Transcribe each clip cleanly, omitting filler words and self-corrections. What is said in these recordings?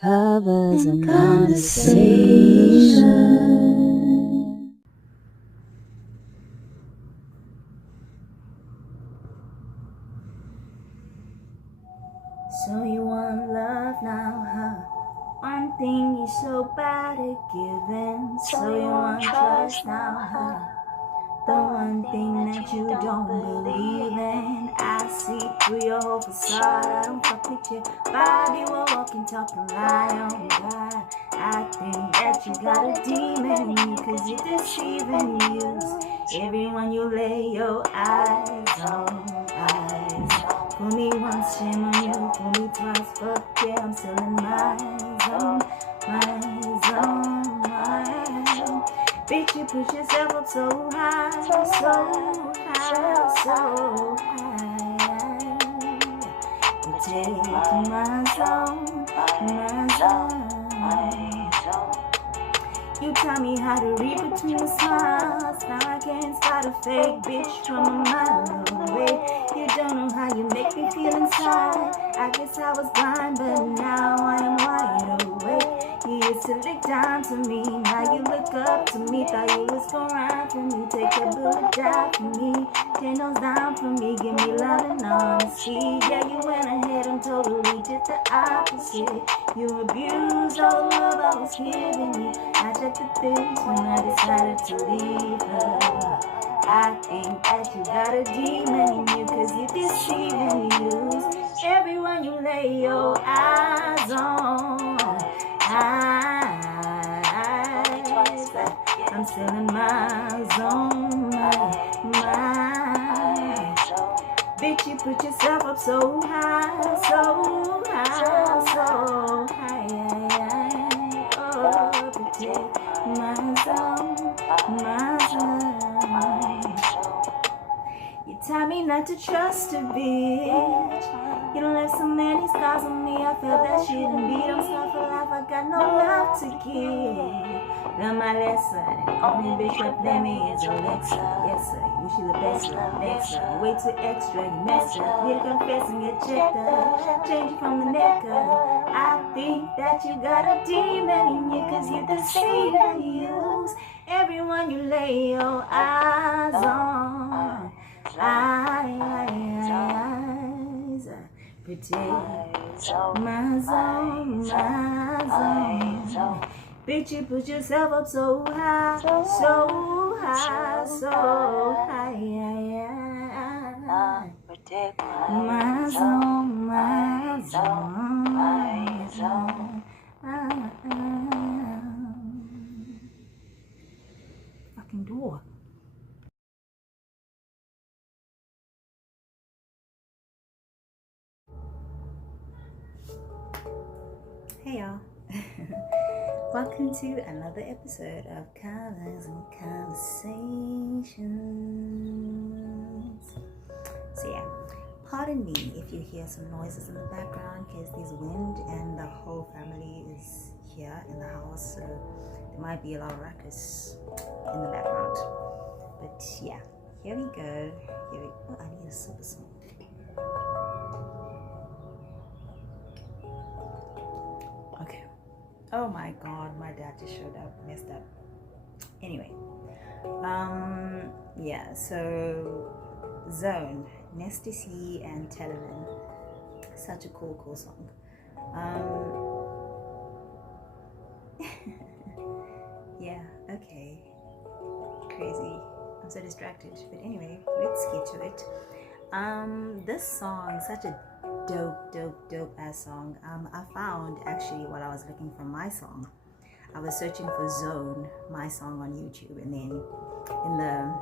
covers and conversation. So you want love now, huh? One thing you're so bad at giving. So you want trust now, huh? The one thing that you don't believe in. I see through your whole facade. I don't fuck with your vibe. You a walking, talking lie. Oh God, I think that you got a demon in you, cause you're deceiving you. Everyone you lay your eyes on, eyes. Fool me once, shame on you. Fool me twice, fuck yeah, I'm still in my zone, my zone, my zone. Bitch, you push yourself up so high, so high, so high. You take my zone, my zone. You taught me how to read between the smiles. Now I can't spot a fake bitch from a mile away. You don't know how you make me feel inside. I guess I was blind, but now I am wide awake. You used to look down to me, now you look up to me. Thought you was gonna ride for me, take that bullet, die for me. 10 nose down for me, give me love and honesty. Yeah, you went ahead and totally did the opposite. You abused all the love I was giving you. I checked the things when I decided to leave her. I think that you got a demon in you, cause you're deceiving you. Everyone you lay your eyes on, I'm still in my zone, my. Bitch, you put yourself up so high, so high, so high. Oh, protect my zone, my zone. You tell me not to trust a bitch. You don't left so many scars on me. I felt that shit and beat. I'm scarred for life. I got no love to give. Learn my lesson. Only bitch that play me is Alexa. Yes sir, you wish you the best sir, next sir. Way too extra, you messed up. Need to confess and get checked up. Change it from the neck up. I think that you got a demon in you, cause you deceive and use everyone you lay your eyes on. Eyes, protect my zone, my zone. Bitch, you put yourself up so high, so high, so high. Protect my zone, my zone, my zone. Fucking door. Hey y'all. Welcome to another episode of Colors and Conversations. So yeah, pardon me if you hear some noises in the background, because there's wind and the whole family is here in the house, so there might be a lot of ruckus in the background. But yeah, here we go. Oh, I need a super song. Okay. Oh my god, my dad just showed up, messed up. Anyway, yeah, so Zone, NastyC and Tellaman. Such a cool song. Yeah, okay. Crazy. I'm so distracted. But anyway, let's get to it. This song, such a dope ass song. I found actually while I was looking for my song, I was searching for Zone, my song on YouTube, and then in the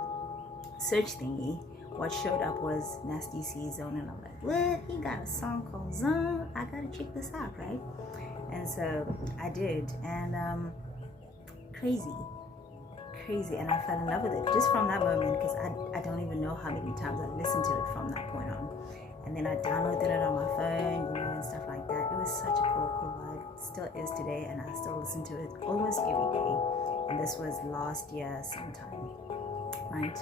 search thingy, what showed up was NastyC Zone, and I'm like, what? He got a song called Zone? I gotta check this out, right? And so I did, and crazy, and I fell in love with it just from that moment, because I don't even know how many times I listened to it from that point on. And then I downloaded it on my phone, and stuff like that. It was such a cool vibe. Still is today, and I still listen to it almost every day. And this was last year sometime, right?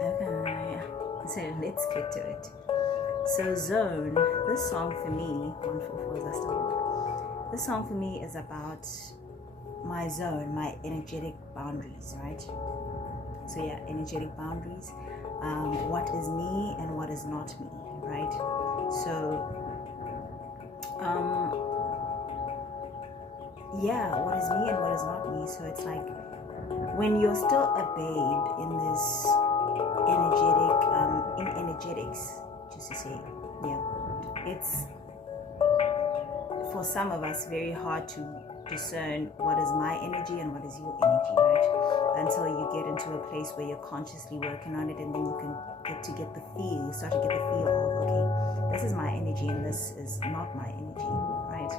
Okay, so let's get to it. So Zone, this song for me, 144 is I still this song for me is about my zone, my energetic boundaries, right? So yeah, energetic boundaries. What is me and what is not me, right? So yeah, what is me and what is not me. So it's like when you're still a babe in this in energetics, just to say, yeah, it's for some of us very hard to discern what is my energy and what is your energy, right? Until you get into a place where you're consciously working on it, and then you can get the feel. You start to get the feel of, okay, this is my energy and this is not my energy, right?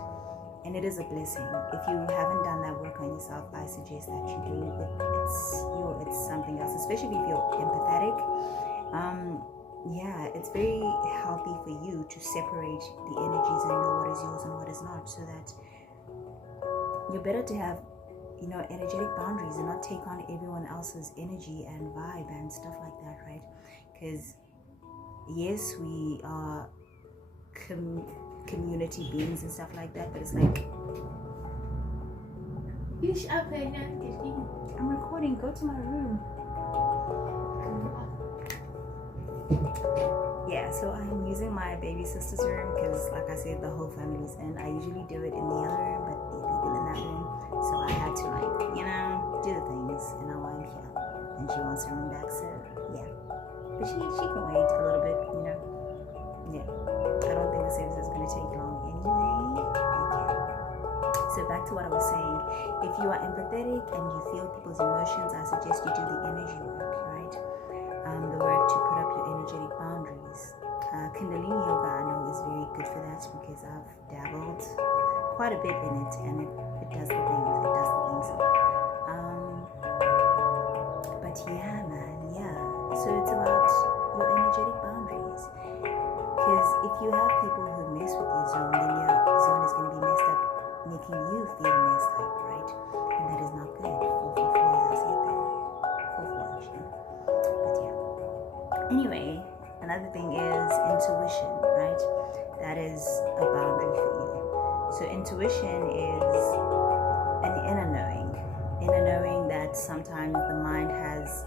And it is a blessing. If you haven't done that work on yourself, I suggest that you do. It's something else, especially if you're empathetic. Yeah, it's very healthy for you to separate the energies and know what is yours and what is not, so that you're better to have, energetic boundaries and not take on everyone else's energy and vibe and stuff like that, right? Because yes, we are community beings and stuff like that, but it's like, I'm recording, go to my room. Yeah, so I'm using my baby sister's room because, like I said, the whole family's in. I usually do it in the other room, but there are people in that room, so I had to, do the things, and now I'm here, and she wants her room back, so yeah. But she can wait a little bit, Yeah, I don't think the service is going to take long anyway. Okay. So back to what I was saying. If you are empathetic and you feel people's emotions, I suggest you do the energy work, right? The work to put up your energetic boundaries. Kundalini yoga, I know, is very good for that because I've dabbled quite a bit in it, and it does the things. But yeah, man, yeah. So it's about your energetic boundaries. Because if you have people who mess with your zone, then your zone is going to be messed up, making you feel messed up, right? And that is not good. 444, as I said that. 44, actually. But yeah. Anyway, another thing is intuition, right? That is a boundary for you. So intuition is an inner knowing that sometimes the mind has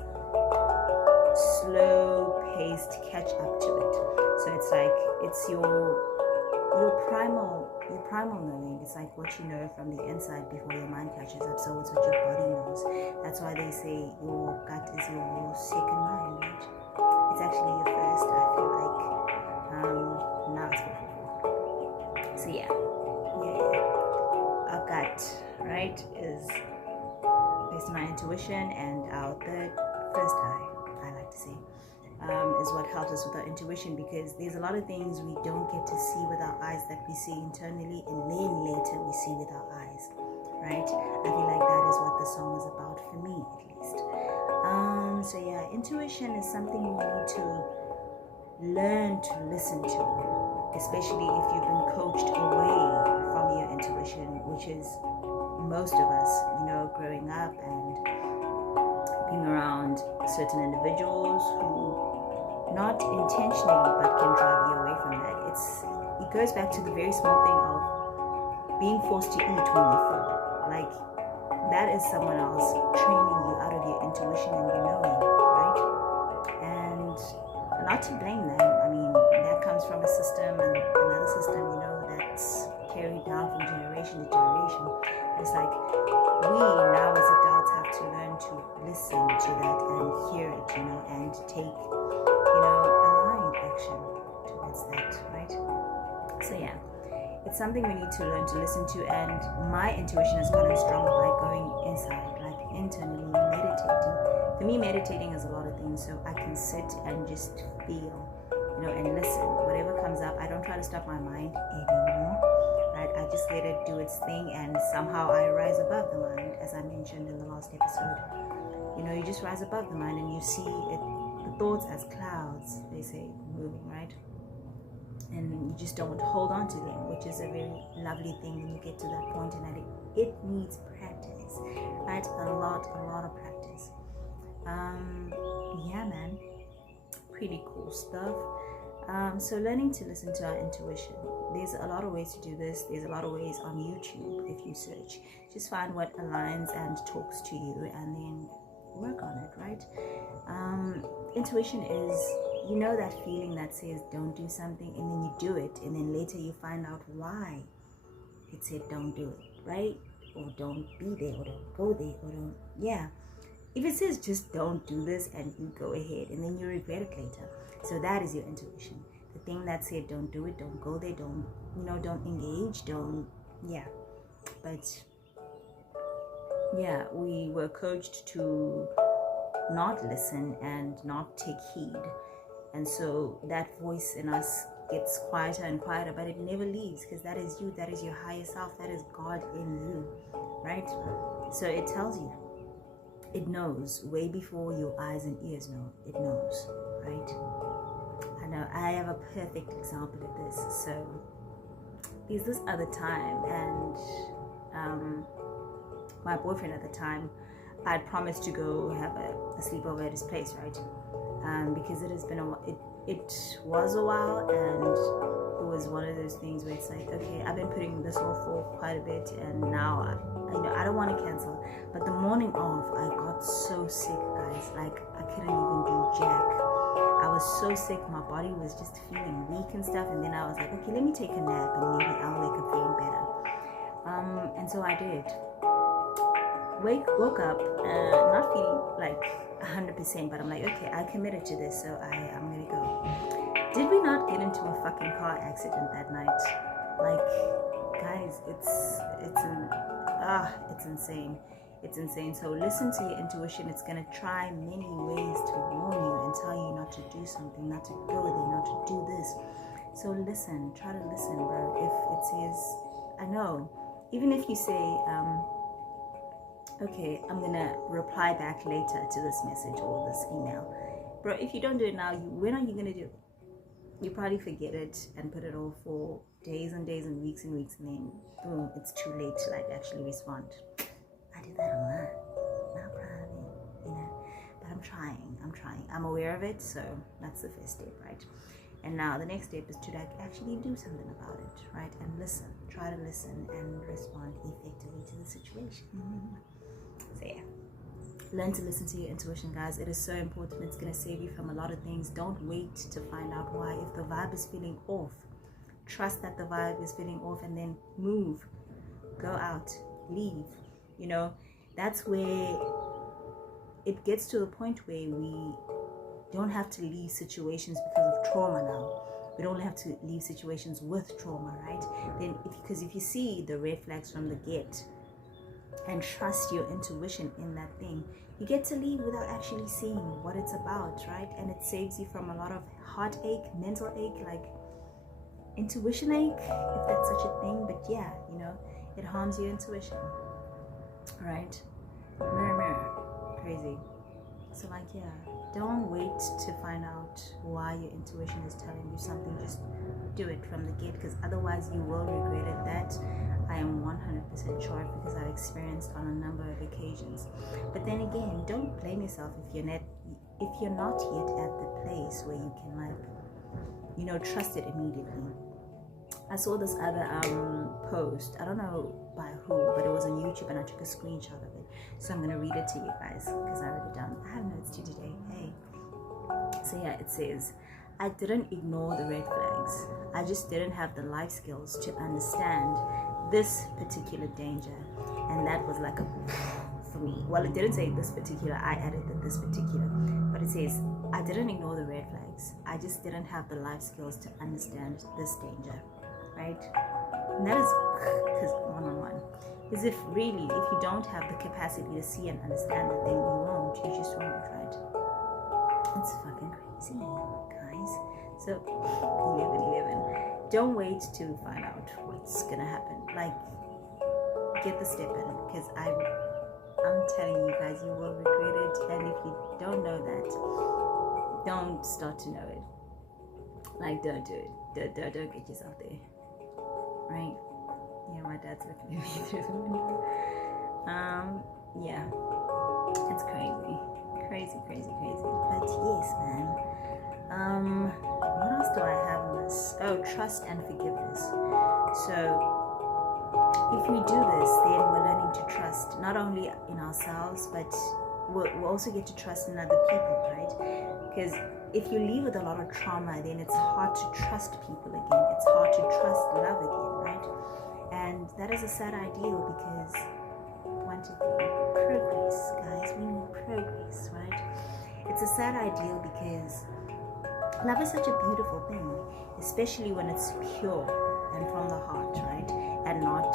slow-paced catch up to it. So it's like it's your primal knowing. It's like what you know from the inside before your mind catches up. So it's what your body knows. That's why they say your gut is your second mind, right? It's actually your first, I feel like. Now it's 444. So yeah. Our gut, right, is based on our intuition, and our first eye, I like to say, is what helps us with our intuition, because there's a lot of things we don't get to see with our eyes that we see internally, and then later we see with our eyes, right? I feel like that is what the song is about, for me at least. So yeah, intuition is something you need to learn to listen to, especially if you've been coached away from your intuition, which is most of us, growing up and being around certain individuals who, not intentionally, but can drive you away from that. It goes back to the very small thing of being forced to eat when you're full. Like, that is someone else training you out of your intuition and your knowing, right? And not to blame them. I mean, that comes from a system and another system, that's carried down from generation to generation. It's like we now as adults have to learn to listen to that and hear it, and take, aligned action towards that, right? So yeah, it's something we need to learn to listen to, and my intuition has gotten stronger by going inside, like internally meditating. For me, meditating is a lot of things, so I can sit and just feel, and listen. Whatever comes up, I don't try to stop my mind anymore, right? I just let it do its thing, and somehow I rise above the mind, as I mentioned in the last episode. You just rise above the mind, and you see it, the thoughts as clouds, they say, moving, right? And you just don't hold on to them, which is a very lovely thing when you get to that point, and that it needs practice, right? A lot of practice. Yeah, man, pretty cool stuff. So learning to listen to our intuition. There's a lot of ways to do this. There's a lot of ways on YouTube if you search. Just find what aligns and talks to you and then work on it, right? Intuition is, you know, that feeling that says don't do something and then you do it and then later you find out why it said don't do it, right? Or don't be there, or don't go there, or don't, yeah. If it says just don't do this and you go ahead and then you regret it later. So that is your intuition. The thing that said don't do it, don't go there, don't, you know, don't engage, don't, yeah. But yeah, we were coached to not listen and not take heed. And so that voice in us gets quieter and quieter, but it never leaves, because that is you, that is your higher self, that is God in you, right? So it tells you, it knows way before your eyes and ears know. It knows, right? I know I have a perfect example of this. So there's this other time, and my boyfriend at the time, I had promised to go have a sleepover at his place, right? Because it has been it was a while, and it was one of those things where it's like, okay, I've been putting this off for quite a bit, and now I don't want to cancel. But the morning of, I got so sick, guys. Like, I couldn't even do jack. I was so sick, my body was just feeling weak and stuff. And then I was like, okay, let me take a nap and maybe I'll wake up feeling better. And so I did. Woke up, not feeling like 100%, but I'm like, okay, I committed to this, so I'm gonna go. Did we not get into a fucking car accident that night? Like, guys, it's insane. It's insane. So listen to your intuition. It's gonna try many ways to warn you and tell you not to do something, not to go there, not to do this. So listen, try to listen, bro. If it says, I know, even if you say, okay, I'm gonna reply back later to this message or this email, bro, if you don't do it now, when are you gonna do it? You probably forget it and put it off for days and days and weeks, and then boom, it's too late to like actually respond. I did that a lot. Not proud of it, you know, but I'm trying. I'm aware of it, so that's the first step, right? And now the next step is to like actually do something about it, right? And listen, try to listen and respond effectively to the situation. So yeah, learn to listen to your intuition, guys. It is so important. It's going to save you from a lot of things. Don't wait to find out why. If the vibe is feeling off, trust that the vibe is feeling off, and then move, go out, leave. You know, that's where it gets to the point where we don't have to leave situations because of trauma now. We don't have to leave situations with trauma, right? Then because if you see the red flags from the get and trust your intuition in that thing, you get to leave without actually seeing what it's about, right? And it saves you from a lot of heartache, mental ache, like intuition ache, if that's such a thing. But yeah, you know, it harms your intuition, right? Mirror, mirror, crazy. So like, yeah, don't wait to find out why your intuition is telling you something. Just do it from the get, because otherwise you will regret it. That I am 100% sure, because I've experienced on a number of occasions. But then again, don't blame yourself if you're not yet at the place where you can, like, you know, trust it immediately. I saw this other post, I don't know by who, but it was on YouTube, and I took a screenshot of it. So I'm gonna read it to you guys, because I wrote it down. I have notes to today. Hey. So yeah, it says, I didn't ignore the red flags. I just didn't have the life skills to understand this particular danger. And that was like a for me. Well, it didn't say this particular, I added the this particular, but it says, I didn't ignore the red flags. I just didn't have the life skills to understand this danger, right? And that is because one-on-one. Because if you don't have the capacity to see and understand it, then you just won't, right? It's fucking crazy, guys. So 11. Don't wait to find out what's gonna happen. Like, get the step in, because I'm telling you guys, you will regret it. And if you don't know that, don't start to know it. Like, don't do it. Don't get yourself there, right? Yeah, my dad's looking at me through the window. Yeah, it's crazy. But yes, man, What else do I have on this? Oh, trust and forgiveness. So if we do this, then we're learning to trust not only in ourselves, but we'll also get to trust in other people, right? Because if you leave with a lot of trauma, then it's hard to trust people again. It's hard to trust love again, right? And that is a sad ideal because progress, guys. We need progress, right? It's a sad ideal because love is such a beautiful thing, especially when it's pure and from the heart, right? And not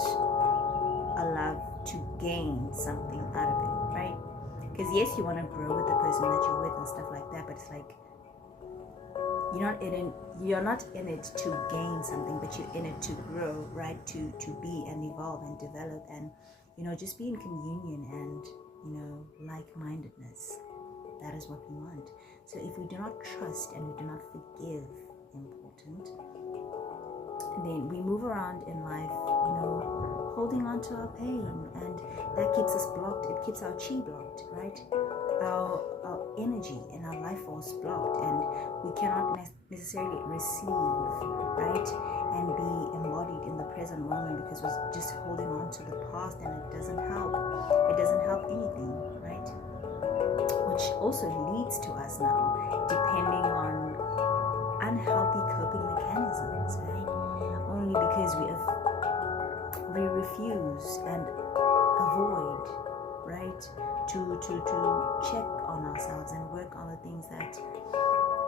a love to gain something out of it, right? Because yes, you want to grow with the person that you're with and stuff like that, but it's like you're not in it to gain something, but you're in it to grow, right? To be and evolve and develop and just be in communion and like-mindedness. That is what we want. So if we do not trust and we do not forgive, important, then we move around in life, holding on to our pain, and that keeps us blocked. It keeps our chi blocked, right? Our energy and our life force blocked, and we cannot necessarily receive, right? And be embodied in the present moment because we're just holding on to the past, and it doesn't help. It doesn't help anything, right? Which also leads to us now depending on unhealthy coping mechanisms, right? Only because we refuse and avoid, right, to check on ourselves and work on the things that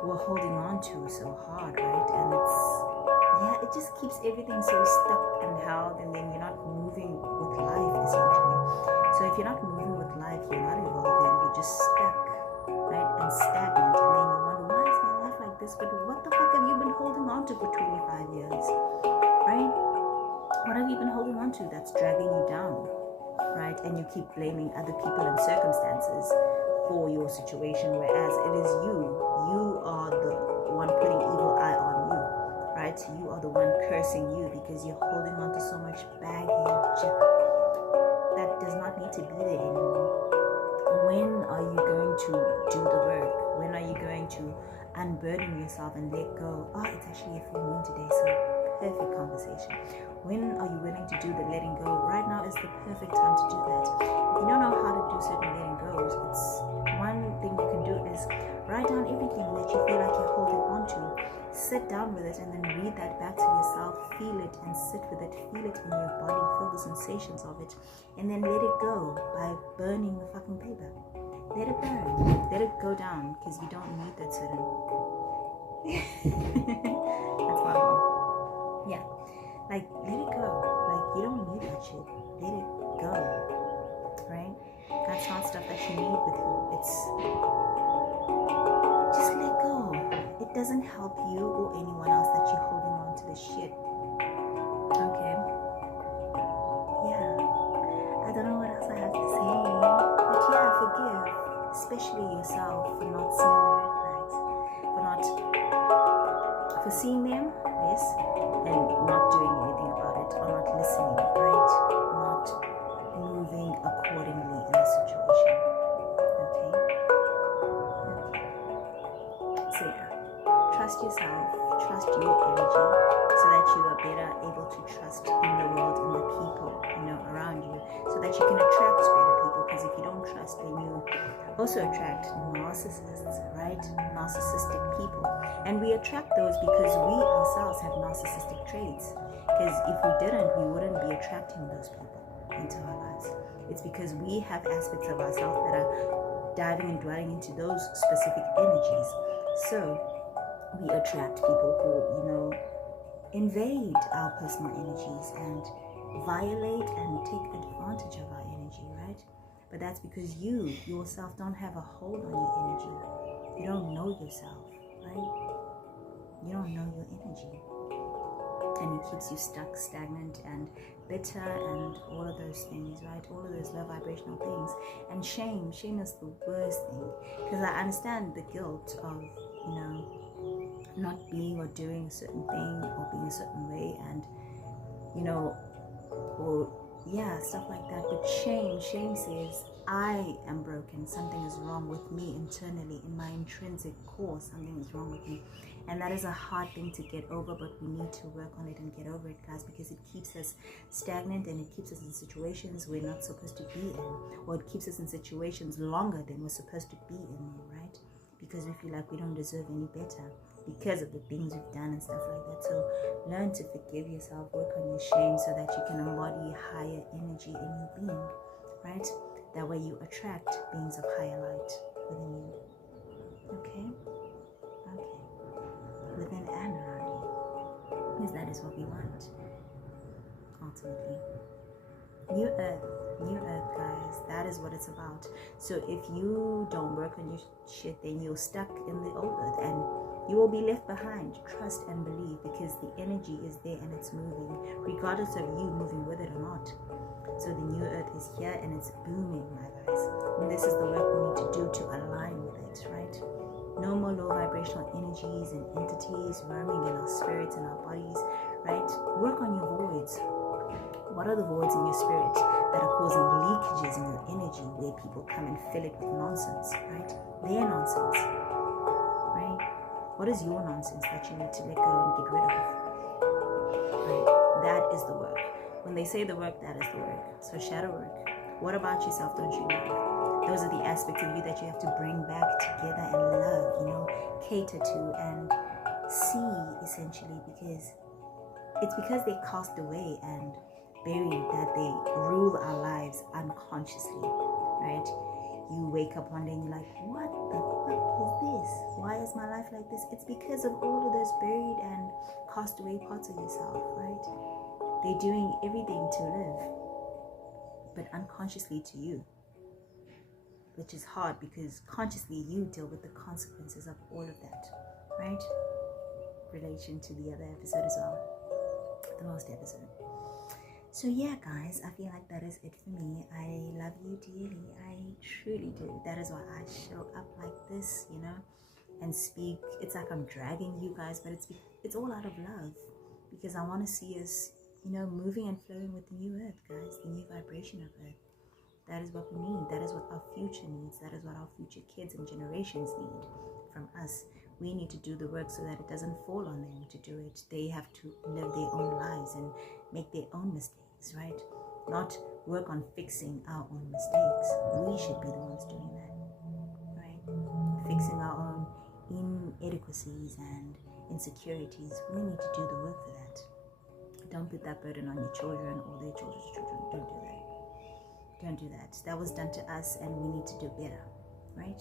we're holding on to so hard, right? And it just keeps everything so stuck and held, and then you're not moving with life, essentially. So if you're not moving with life, you're not evolving, you're just stuck, right, and stagnant, and then you wonder, why is my life like this? But what the fuck have you been holding on to for 25 years, right? What have you been holding on to that's dragging you down, right? And you keep blaming other people and circumstances for your situation, whereas it is you are the one putting evil eye on you, right? You are the one cursing you because you're holding on to so much baggage that does not need to be there anymore. When are you going to do the work? When are you going to unburden yourself and let go? Oh, it's actually a full moon today, so perfect conversation. When are you willing to do the letting go? Right now is the perfect time to do that. If you don't know how to do certain letting goes, it's one thing you can do is write down everything that you feel like you're holding on to. Sit down with it and then read that back to yourself. Feel it and sit with it. Feel it in your body. Feel the sensations of it. And then let it go by burning the fucking paper. Let it burn. Let it go down because you don't need that certain... That's my mom. Yeah. Like, let it go. Like, you don't need that shit. Let it go. Right? That's not stuff that you need with you. It's... Just let go. It doesn't help you or anyone else that you're holding on to the shit. Okay? Yeah. I don't know what else I have to say. But yeah, forgive. Especially yourself for not seeing the red flags. For seeing them, yes, and not doing anything about it, or not listening, right? Not moving accordingly in the situation. Okay? So yeah, trust yourself, trust your energy, so that you are better able to trust in the world and the people, around you, so that you can attract better people. Because if you don't trust, then you also attract narcissists, right? Narcissistic people. And we attract those because we ourselves have narcissistic traits. Because if we didn't, we wouldn't be attracting those people into our lives. It's because we have aspects of ourselves that are diving and dwelling into those specific energies. So we attract people who, invade our personal energies and violate and take advantage of our energy, right? But that's because you yourself don't have a hold on your energy. You don't know yourself, right? You don't know your energy. And it keeps you stuck, stagnant, and bitter, and all of those things, right? All of those low vibrational things. And shame is the worst thing. Because I understand the guilt of, not being or doing a certain thing or being a certain way, and, stuff like that. But shame says, I am broken. Something is wrong with me internally, in my intrinsic core. Something is wrong with me. And that is a hard thing to get over, but we need to work on it and get over it, guys, because it keeps us stagnant and it keeps us in situations we're not supposed to be in, or it keeps us in situations longer than we're supposed to be in them, right? Because we feel like we don't deserve any better because of the things we've done and stuff like that. So learn to forgive yourself, work on your shame so that you can embody higher energy in your being, right? That way you attract beings of higher light within you. Okay? Okay. Within and around you. Because that is what we want, ultimately. New earth, guys. That is what it's about. So if you don't work on your shit, then you're stuck in the old earth and you will be left behind. Trust and believe, because the energy is there and it's moving, regardless of you moving with it or not. So the new earth is here and it's booming, my guys. And this is the work we need to do to align with it, right? No more low vibrational energies and entities roaming in our spirits and our bodies, right? Work on your voids. What are the voids in your spirit that are causing leakages in your energy, where people come and fill it with nonsense, right? Their nonsense, right? What is your nonsense that you need to let go and get rid of? Right? That is the work. When they say the work, that is the work. So shadow work. What about yourself don't you know? Those are the aspects of you that you have to bring back together and love, cater to and see, essentially, because it's because they cast away and buried that they rule our lives unconsciously, right? You wake up one day and you're like, what the fuck is this? Why is my life like this? It's because of all of those buried and cast away parts of yourself, right? They're doing everything to live, but unconsciously to you, which is hard because consciously you deal with the consequences of all of that, right? Relation to the other episode as well, the last episode. So yeah, guys, I feel like that is it for me. I love you dearly. I truly do. That is why I show up like this, and speak. It's like I'm dragging you guys, but it's all out of love, because I want to see us, moving and flowing with the new earth, guys, the new vibration of earth. That is what we need. That is what our future needs. That is what our future kids and generations need from us. We need to do the work so that it doesn't fall on them to do it. They have to live their own lives and make their own mistakes, right? Not work on fixing our own mistakes. We should be the ones doing that, right? Fixing our own inadequacies and insecurities. We need to do the work for that. Don't put that burden on your children or their children's children. Don't do that. Don't do that. That was done to us and we need to do better, right?